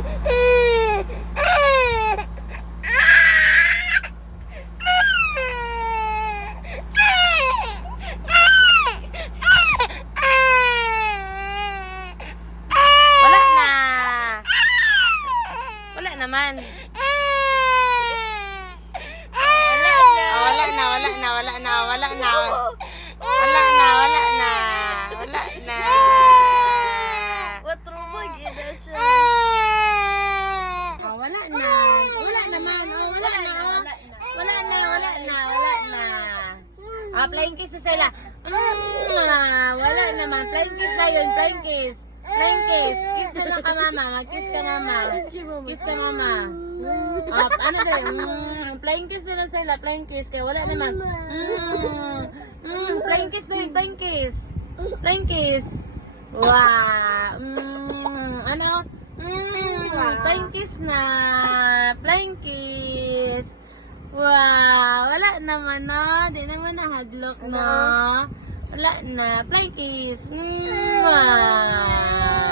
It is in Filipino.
Wala na. Wala naman. Wala na, wala na, wala na, wala na. Wala na, wala na. Wala na. Matrumag ina siya. Oh, wala na. Wala naman. Oh, wala na. Oh. Wala na, wala na, wala na. Ah, flying kiss sa sila. Wala naman. Flying kiss na yun, flying kiss. Flying kiss. Kiss na lang ka mama. Mag-kiss ka mama. Kiss ka mama. Ano din? Flying kiss na lang sila, flying kiss. Kaya wala naman. Flying kiss na yun, flying kiss. Flying kiss. Wow. Ano? Flying kiss na. Flying kiss. Wow. Wala naman, no? Di naman nahadlock, no? Wala na. Flying kiss. Wow.